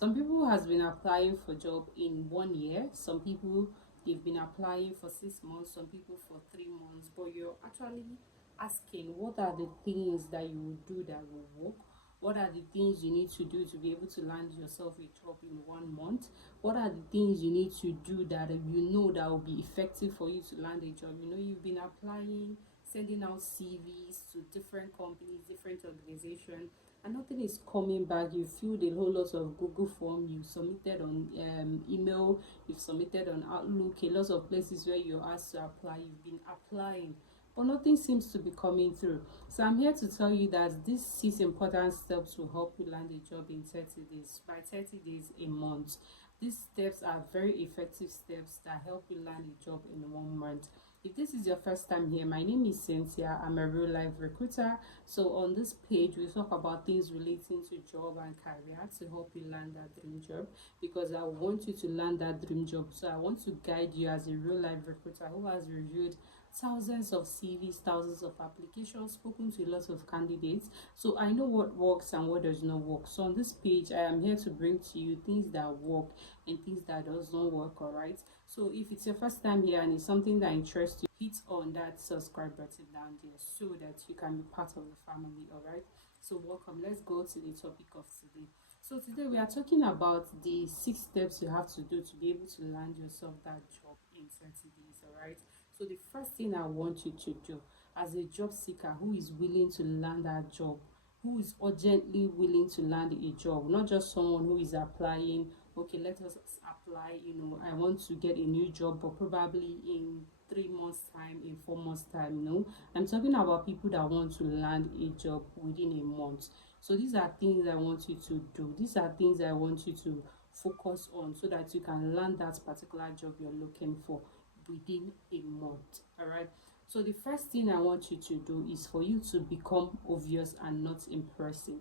Some people has been applying for job in 1 year. Some people they've been applying for 6 months. Some people for 3 months. But you're actually asking, what are the things that you will do that will work? What are the things you need to do to be able to land yourself a job in 1 month? What are the things you need to do that you know that will be effective for you to land a job? You know, you've been applying, sending out CVs to different companies, different organizations, and nothing is coming back. You filled a whole lot of Google form, you submitted on email, you've submitted on Outlook, a lot of places where you're asked to apply, you've been applying, but nothing seems to be coming through. So I'm here to tell you that these 6 important steps will help you land a job in 30 days, by 30 days a month. These steps are very effective steps that help you land a job in 1 month. If this is your first time here, my name is Cynthia. I'm a real life recruiter. So on this page, we talk about things relating to job and career to help you land that dream job, because I want you to land that dream job. So I want to guide you as a real life recruiter who has reviewed thousands of CVs, thousands of applications, spoken to lots of candidates. So I know what works and what does not work. So on this page, I am here to bring to you things that work and things that does not work. All right. So if it's your first time here and it's something that interests you, hit on that subscribe button down there so that you can be part of the family. All right. So welcome. Let's go to the topic of today. So today we are talking about the 6 steps you have to do to be able to land yourself that job in 30 days. All right. So the first thing I want you to do as a job seeker who is willing to land that job, who is urgently willing to land a job, not just someone who is applying, okay, let us apply, I want to get a new job, but probably in 3 months time, in 4 months time. No, I'm talking about people that want to land a job within a month. So these are things I want you to do. These are things I want you to focus on so that you can land that particular job you're looking for within a month. All right. So the first thing I want you to do is for you to become obvious and not impressive.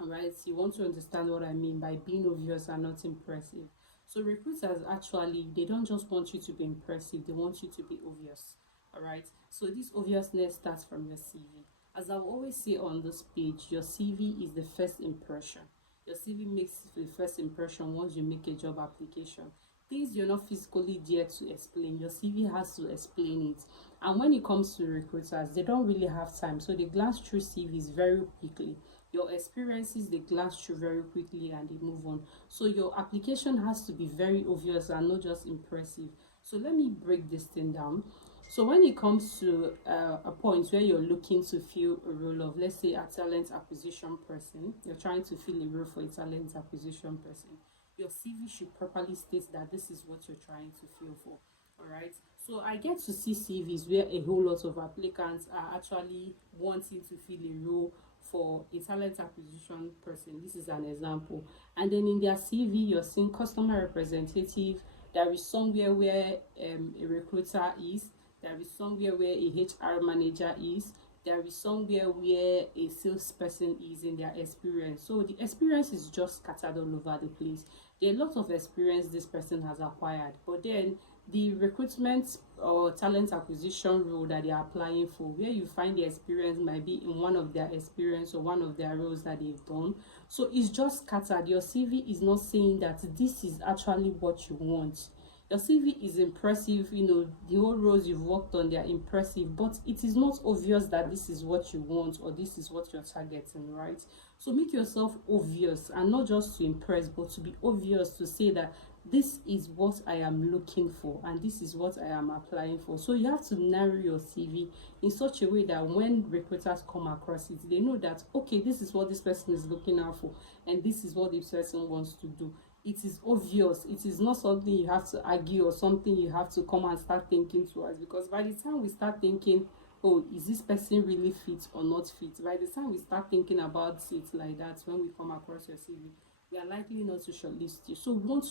All right. You want to understand what I mean by being obvious and not impressive. So recruiters actually, they don't just want you to be impressive, they want you to be obvious. All right. So this obviousness starts from your CV. As I always say on this page, your CV is the first impression. Your CV makes the first impression once you make a job application. Things you're not physically there to explain, your CV has to explain it. And when it comes to recruiters, they don't really have time, so they glance through CVs very quickly. Your experiences, they glance through very quickly and they move on. So your application has to be very obvious and not just impressive. So let me break this thing down. So when it comes to a point where you're looking to fill a role of, let's say, a talent acquisition person, you're trying to fill a role for a talent acquisition person, your CV should properly state that this is what you're trying to fill for. All right. So I get to see CVs where a whole lot of applicants are actually wanting to fill a role for a talent acquisition person. This is an example. And then in their CV, you're seeing customer representative. There is somewhere where a recruiter is. There is somewhere where a HR manager is. There is somewhere where a salesperson is in their experience. So the experience is just scattered all over the place. There are a lot of experience this person has acquired, but then the recruitment or talent acquisition role that they are applying for, where you find the experience might be in one of their experience or one of their roles that they've done. So it's just scattered. Your CV is not saying that this is actually what you want. Your CV is impressive, the whole roles you've worked on, they are impressive, but it is not obvious that this is what you want or this is what you're targeting, right? So make yourself obvious, and not just to impress, but to be obvious, to say that this is what I am looking for and this is what I am applying for. So you have to narrow your CV in such a way that when recruiters come across it, they know that, okay, this is what this person is looking out for and this is what this person wants to do. It is obvious. It is not something you have to argue or something you have to come and start thinking towards, because by the time we start thinking, oh, is this person really fit or not fit, by the time we start thinking about it like that, when we come across your CV, we are likely not to shortlist you. So we want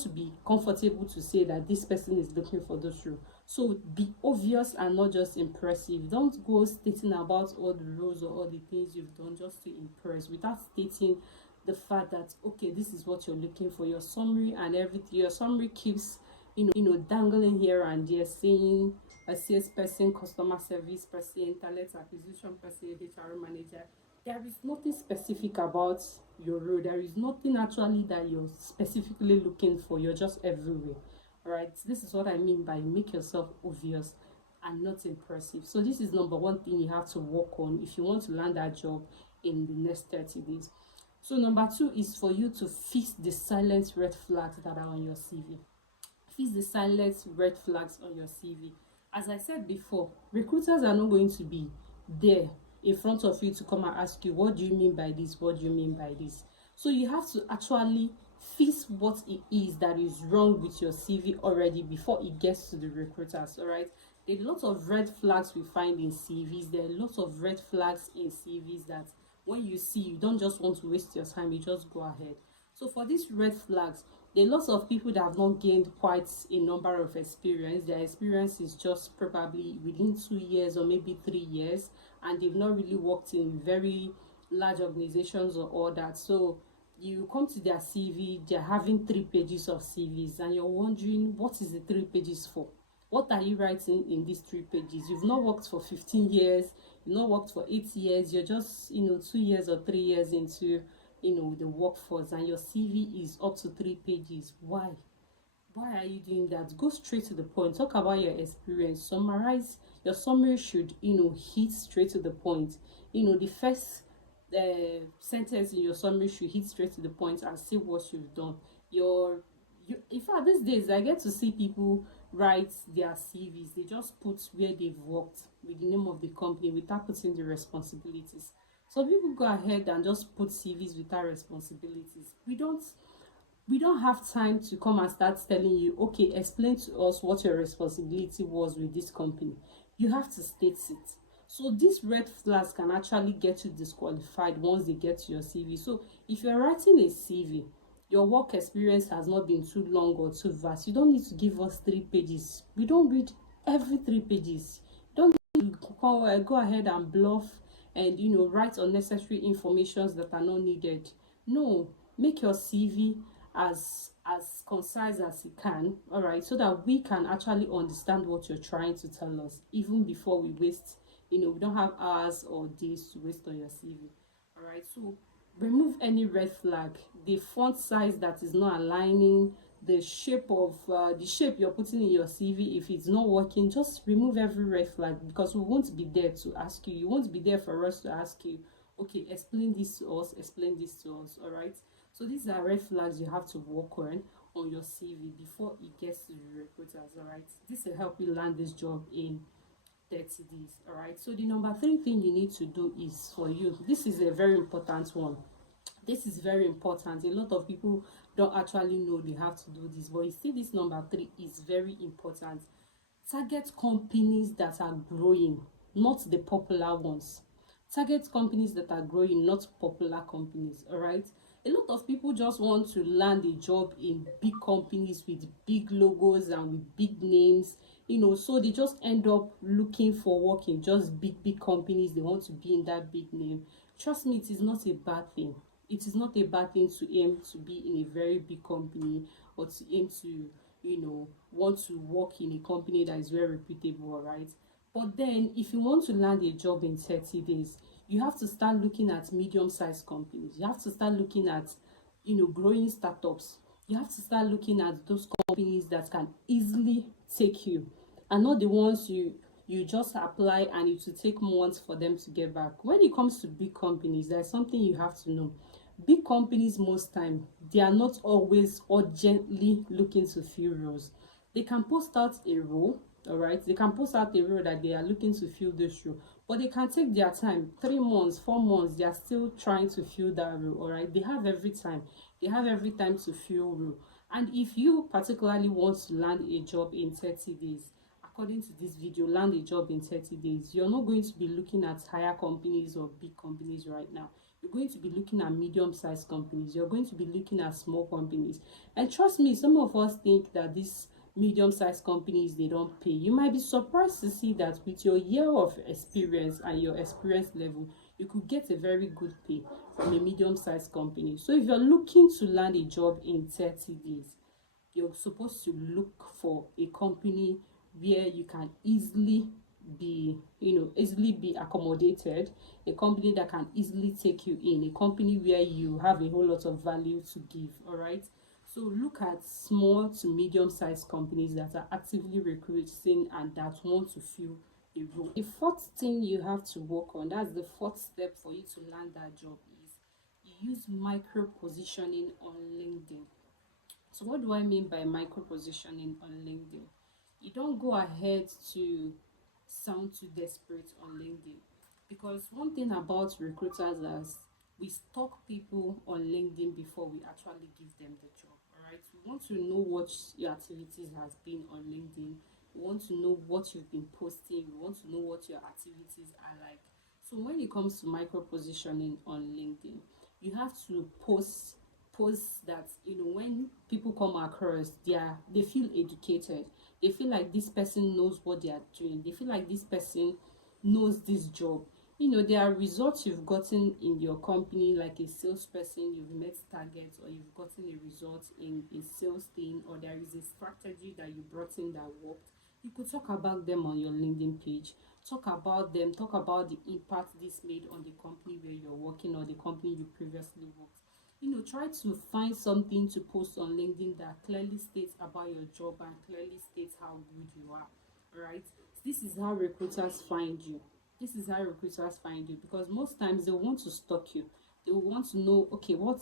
to be comfortable to say that this person is looking for this role. So be obvious and not just impressive. Don't go stating about all the roles or all the things you've done just to impress without stating the fact that, okay, this is what you're looking for. Your summary and everything, your summary keeps dangling here and there, saying a salesperson, customer service person, talent acquisition person, HR manager. There is nothing specific about your role. There is nothing actually that you're specifically looking for. You're just everywhere. All right. This is what I mean by make yourself obvious and not impressive. So this is number one thing you have to work on if you want to land that job in the next 30 days. So number two is for you to fix the silent red flags that are on your CV. Fix the silent red flags on your CV. As I said before, recruiters are not going to be there in front of you to come and ask you, what do you mean by this? What do you mean by this? So you have to actually fix what it is that is wrong with your CV already before it gets to the recruiters, all right? There are lots of red flags we find in CVs. There are lots of red flags in CVs that when you see, you don't just want to waste your time, you just go ahead. So for these red flags, there are lots of people that have not gained quite a number of experience. Their experience is just probably within 2 years or maybe 3 years, and they've not really worked in very large organizations or all that. So you come to their CV, they're having 3 pages of CVs, and you're wondering, what is the 3 pages for? What are you writing in these 3 pages? You've not worked for 15 years, you've not worked for 8 years, you're just 2 years or 3 years into the workforce, and your CV is up to 3 pages. Why are you doing that? Go straight to the point. Talk about your experience. Summarize. Your summary should hit straight to the point. The first sentence in your summary should hit straight to the point and say what you've done. In fact, these days I get to see people write their CVs. They just put where they've worked with the name of the company without putting the responsibilities. So people go ahead and just put CVs without responsibilities. We don't have time to come and start telling you, okay, explain to us what your responsibility was with this company. You have to state it. So these red flags can actually get you disqualified once they get to your CV. So if you're writing a CV, your work experience has not been too long or too vast, you don't need to give us 3 pages. We don't read every 3 pages. Don't go ahead and bluff and write unnecessary informations that are not needed. No, make your CV as concise as you can, all right, so that we can actually understand what you're trying to tell us even before we waste, we don't have hours or days to waste on your CV. All right, so remove any red flag. The font size that is not aligning, the shape you're putting in your CV, if it's not working, just remove every red flag, because we won't be there to ask you. You won't be there for us to ask you, okay, explain this to us, explain this to us. All right, so these are red flags you have to work on your CV before it gets to the recruiters. All right, this will help you land this job in 30 days. All right, so the number three thing you need to do is for you. This is a very important one. This is very important. A lot of people don't actually know they have to do this, but you see, this number three is very important. Target companies that are growing, not the popular ones. Target companies that are growing, not popular companies. All right, a lot of people just want to land a job in big companies with big logos and with big names, so they just end up looking for work in just big companies. They want to be in that big name. Trust me, it is not a bad thing. It is not a bad thing to aim to be in a very big company, or to aim to want to work in a company that is very reputable. All right, but then if you want to land a job in 30 days, you have to start looking at medium-sized companies. You have to start looking at growing startups. You have to start looking at those companies that can easily take you, and not the ones you just apply and it will take months for them to get back. When it comes to big companies, there's something you have to know. Big companies, most time, they are not always urgently looking to fill roles. They can post out a role, all right, they can post out a role that they are looking to fill this role, but they can take their time. 3 months, 4 months, they are still trying to fill that role. All right, they have every time. They have every time to fill role. And if you particularly want to land a job in 30 days, according to this video, land a job in 30 days, you're not going to be looking at higher companies or big companies right now. You're going to be looking at medium-sized companies. You're going to be looking at small companies. And trust me, some of us think that these medium-sized companies, they don't pay. You might be surprised to see that with your year of experience and your experience level, you could get a very good pay from a medium-sized company. So if you're looking to land a job in 30 days, you're supposed to look for a company where you can easily be, easily be accommodated, a company that can easily take you in, a company where you have a whole lot of value to give. All right. So look at small to medium sized companies that are actively recruiting and that want to fill a role. The fourth thing you have to work on, that's the fourth step for you to land that job, is you use micro positioning on LinkedIn. So what do I mean by micro positioning on LinkedIn? You don't go ahead to sound too desperate on LinkedIn, because one thing about recruiters is we stalk people on LinkedIn before we actually give them the job. All right, we want to know what your activities has been on LinkedIn. We want to know what you've been posting. We want to know what your activities are like. So when it comes to micro positioning on LinkedIn, you have to post that, when people come across, they feel educated, they feel like this person knows what they are doing, they feel like this person knows this job. There are results you've gotten in your company, like a salesperson, you've met targets, or you've gotten a result in a sales thing, or there is a strategy that you brought in that worked. You could talk about them on your LinkedIn page. Talk about them, talk about the impact this made on the company where you're working, or the company you previously worked. Try to find something to post on LinkedIn that clearly states about your job and clearly states how good you are. Right? This is how recruiters find you. This is how recruiters find you, because most times they want to stalk you. They will want to know, okay, what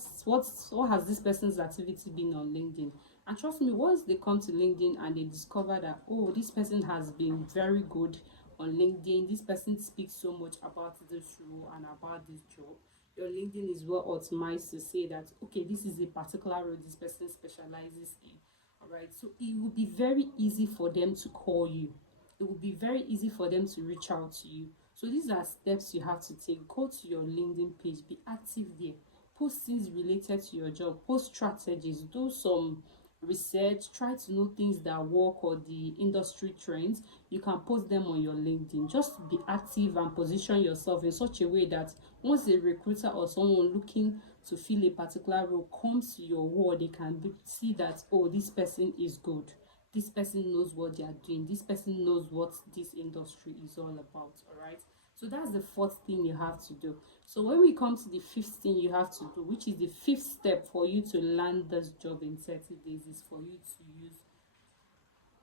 has this person's activity been on LinkedIn? And trust me, once they come to LinkedIn and they discover that, oh, this person has been very good on LinkedIn, this person speaks so much about this role and about this job, your LinkedIn is well optimized to say that, okay, this is a particular role this person specializes in. All right, so it will be very easy for them to call you. It will be very easy for them to reach out to you. So these are steps you have to take. Go to your LinkedIn page, be active there, post things related to your job, post strategies, do some research, try to know things that work or the industry trends. You can post them on your LinkedIn. Just be active and position yourself in such a way that once a recruiter or someone looking to fill a particular role comes to your wall, they can see that, oh, this person is good, this person knows what they are doing, this person knows what this industry is all about. All right, so that's the fourth thing you have to do. So when we come to the fifth thing you have to do, which is the fifth step for you to land this job in 30 days, is for you to use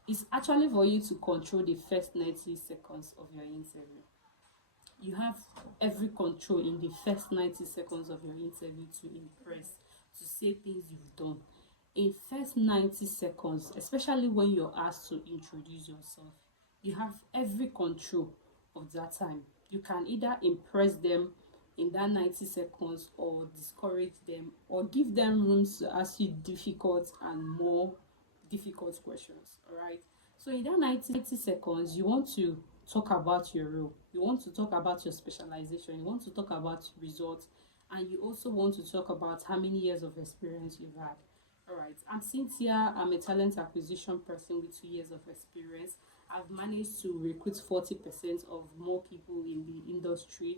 it's actually for you to control the first 90 seconds of your interview. You have every control in the first 90 seconds of your interview to impress, to say things you've done. In first 90 seconds, especially when you're asked to introduce yourself, you have every control of that time. You can either impress them in that 90 seconds, or discourage them, or give them rooms to ask you difficult and more difficult questions. All right, so in that 90 seconds, you want to talk about your role, you want to talk about your specialization, you want to talk about results, and you also want to talk about how many years of experience you've had. All right, I'm Cynthia. I'm a talent acquisition person with 2 years of experience. I've managed to recruit 40% of more people in the industry.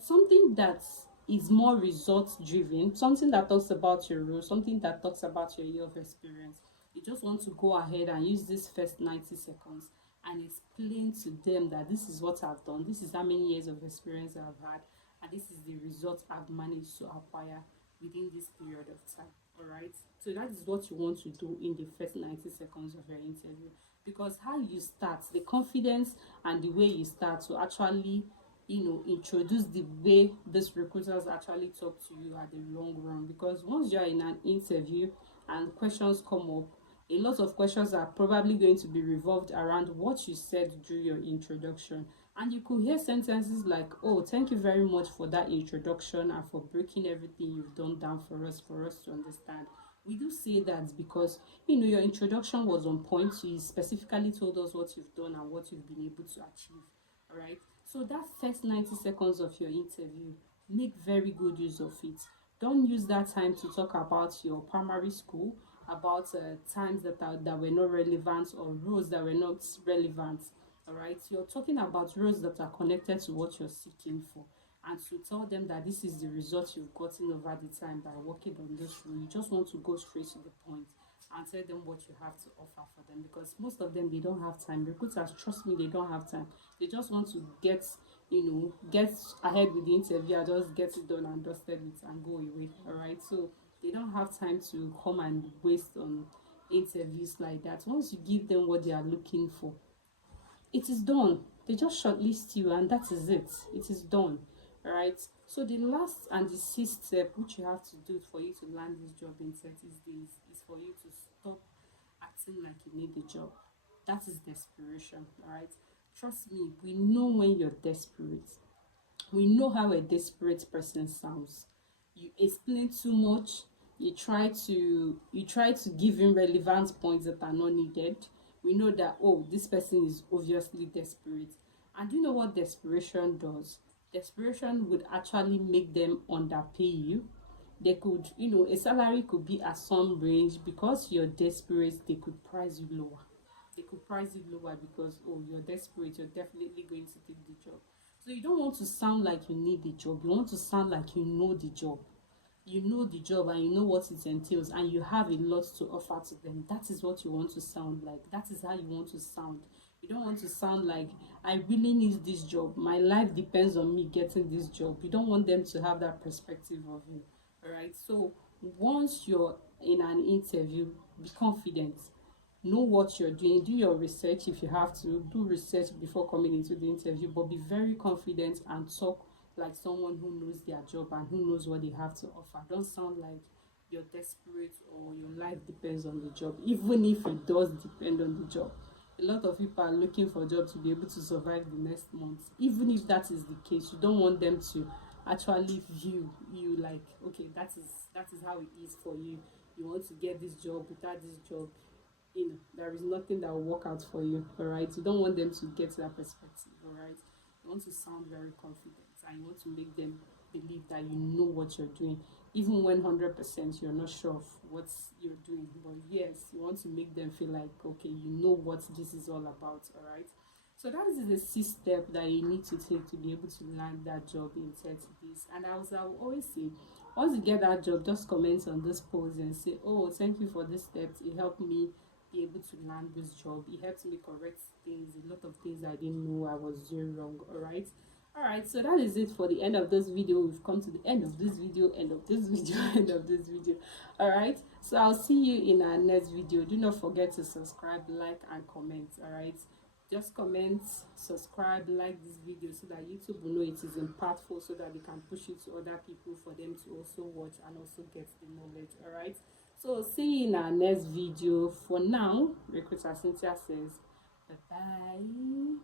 Something that is more results driven, something that talks about your role, something that talks about your year of experience. You just want to go ahead and use this first 90 seconds and explain to them that this is what I've done, this is how many years of experience I've had, and this is the result I've managed to acquire within this period of time. All right, so that is what you want to do in the first 90 seconds of your interview, because how you start, the confidence and the way you start to actually introduce the way these recruiters actually talk to you at the long run. Because once you're in an interview and questions come up, a lot of questions are probably going to be revolved around what you said during your introduction. And you could hear sentences like, oh, thank you very much for that introduction and for breaking everything you've done down for us to understand. We do say that because your introduction was on point. You specifically told us what you've done and what you've been able to achieve. All right, so that first 90 seconds of your interview, make very good use of it. Don't use that time to talk about your primary school, about times that were not relevant, or roles that were not relevant. All right, you're talking about roles that are connected to what you're seeking for, and to tell them that this is the result you've gotten over the time by working on this role. You just want to go straight to the point. and tell them what you have to offer for them, because most of them, they don't have time. Recruiters, trust me, they don't have time. They just want to get, get ahead with the interview and just get it done and dusted with and go away. All right, so they don't have time to come and waste on interviews like that. Once you give them what they are looking for, it is done. They just shortlist you and that is it. It is done. All right. So the last and the sixth step which you have to do for you to land this job in 30 days is for you to stop acting like you need the job. That is desperation. All right. Trust me, we know when you're desperate. We know how a desperate person sounds. You explain too much. You try to give him relevant points that are not needed. We know that, oh, this person is obviously desperate. And do you know what desperation does? Desperation would actually make them underpay you. They could, a salary could be at some range. Because you're desperate, they could price you lower. They could price it lower because, oh, you're desperate, you're definitely going to take the job. So you don't want to sound like you need the job. You want to sound like you know the job. You know the job and you know what it entails, and you have a lot to offer to them. That is what you want to sound like. That is how you want to sound. You don't want to sound like, I really need this job. My life depends on me getting this job. You don't want them to have that perspective of you. All right. So once you're in an interview, be confident. Know what you're doing. Do your research. If you have to do research before coming into the interview, but be very confident and talk like someone who knows their job and who knows what they have to offer. Don't sound like you're desperate or your life depends on the job, even if it does depend on the job. A lot of people are looking for a job to be able to survive the next month. Even if that is the case, you don't want them to actually view you like, okay, that is how it is for you. You want to get this job. Without this job, there is nothing that will work out for you. All right, you don't want them to get that perspective. All right, you want to sound very confident and you want to make them believe that you know what you're doing, even when 100% you're not sure of what you're doing. But yes, you want to make them feel like, okay, you know what this is all about. All right, so that is the sixth step that you need to take to be able to land that job in 30 days. And as I will always say, once you get that job, just comment on this post and say, oh, thank you for this steps. It helped me be able to land this job. It helped me correct things, a lot of things I didn't know I was doing wrong. All right, so that is it for the end of this video. We've come to the end of this video, end of this video, end of this video. All right, so I'll see you in our next video. Do not forget to subscribe, like, and comment. All right, just comment, subscribe, like this video so that YouTube will know it is impactful, so that they can push it to other people for them to also watch and also get the knowledge. All right, so see you in our next video. For now, Recruiter Cynthia says bye bye.